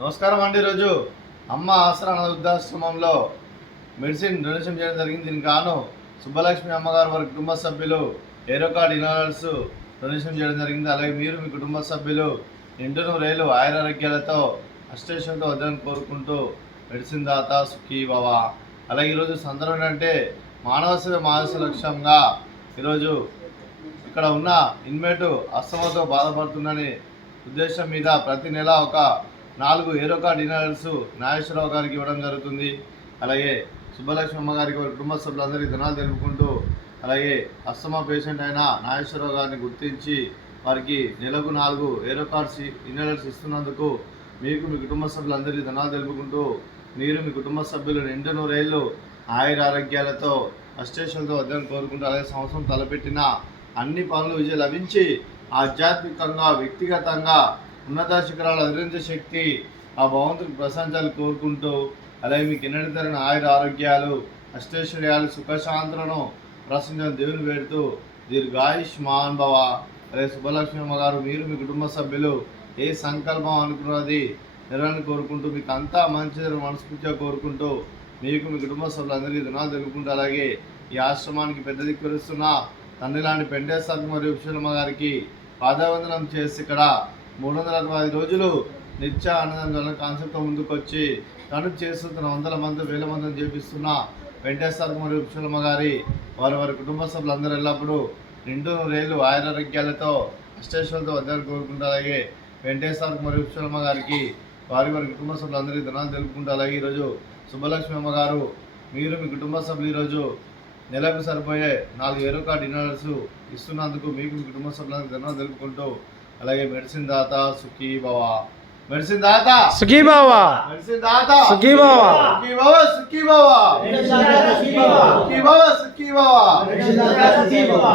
నమస్కారం అండి. ఈరోజు అమ్మ ఆసరా వృద్ధాశ్రమంలో మెడిసిన్ డొనేషన్ చేయడం జరిగింది. దీనికి గాను సుబ్బలక్ష్మి అమ్మగారు వారి కుటుంబ సభ్యులు ఏరో కార్డ్ ఇన్హాలర్స్ డొనేషన్ చేయడం జరిగింది. అలాగే మీరు మీ కుటుంబ సభ్యులు నిండు నూరేళ్ళు ఆయురారోగ్యాలతో అష్టేషంతో వద్దని కోరుకుంటూ మెడిసిన్ దాత సుఖీ భవ. అలాగే ఈరోజు సందర్భం ఏంటంటే మానవ సేవ మానవ లక్ష్యంగా ఈరోజు ఇక్కడ ఉన్న ఇన్మేటు అస్తమాతో బాధపడుతుందని ఉద్దేశం మీద ప్రతి నెల ఒక 4 ఏరో కార్డ్ ఇన్హాలర్స్ నాగేశ్వరరావు గారికి ఇవ్వడం జరుగుతుంది. అలాగే సుబ్బలక్ష్మి అమ్మ గారికి వారి కుటుంబ సభ్యులందరికీ ధనాలు తెలుపుకుంటూ అలాగే అస్తమా పేషెంట్ అయిన నాగేశ్వరరావు గారిని గుర్తించి వారికి నెలకు 4 ఏరో కార్డ్స్ ఇన్హాలర్స్ ఇస్తున్నందుకు మీకు మీ కుటుంబ సభ్యులందరికీ ధనాలు తెలుపుకుంటూ మీరు మీ కుటుంబ సభ్యులు నిండు నూరేళ్ళు ఆయురారోగ్యాలతో అష్టేషలతో వద్దని కోరుకుంటూ అలాగే సంవత్సరం తలపెట్టిన అన్ని పనులు విజయం లభించి ఆధ్యాత్మికంగా వ్యక్తిగతంగా ఉన్నత శిఖరాలు అధిరించే శక్తి ఆ భగవంతుడికి ప్రశంసలు కోరుకుంటూ అలాగే మీకు ఎన్నటి తరిన ఆరోగ్యాలు అష్టైశ్వర్యాలు సుఖశాంతులను ప్రశంసలు దేవుని పెడుతూ దీర్ఘాయుష్మాన్ భవ. అలాగే సుబ్బలక్ష్మి అమ్మ గారు మీరు మీ కుటుంబ సభ్యులు ఏ సంకల్పం అనుకున్నది నెరవేరని కోరుకుంటూ మీకు అంతా మంచి మనస్ఫూర్తిగా కోరుకుంటూ మీకు మీ కుటుంబ సభ్యులందరికీ దినాలు తెలుపుకుంటూ అలాగే ఈ ఆశ్రమానికి పెద్ద దిక్కురిస్తున్న తండ్రి లాంటి పెండేశ్వర మరియు విశ్వమ్మ గారికి పాదవందనం చేసి ఇక్కడ 365 రోజులు నిత్య ఆనందం కాన్సెప్ట్తో ముందుకు వచ్చి తను చేస్తున్న వందల మంది వేల మందిని చేపిస్తున్న వెంకటేశ్వర మరియు విశ్వమ్మ గారి వారి కుటుంబ సభ్యులందరూ ఎల్లప్పుడూ నిండు నూరేళ్ళు ఆయురారోగ్యాలతో అష్టేశ్వరులతో వద్దని కోరుకుంటూ అలాగే వెంకటేశ్వర మరియు విశ్వమ్మ గారికి వారి కుటుంబ సభ్యులందరికీ ధనాలు తెలుపుకుంటూ అలాగే ఈరోజు సుబ్బలక్ష్మి అమ్మ గారు మీరు మీ కుటుంబ సభ్యులు ఈరోజు నెలకు సరిపోయే 4 ఏరో కార్డ్ ఇన్హాలర్స్ ఇస్తున్నందుకు మీకు మీ కుటుంబ సభ్యులందరికీ ధనాలు తెలుపుకుంటూ అలాగే మెడిసిన్ దాత సుఖీ భవ. మెడిసిన్ దాత సుఖీ భవ. మెడిసిన్ దాత సుఖీ భవ. సుఖీ భవ. సుఖీ భవ. సుఖీ భవ. సుఖీ భవ.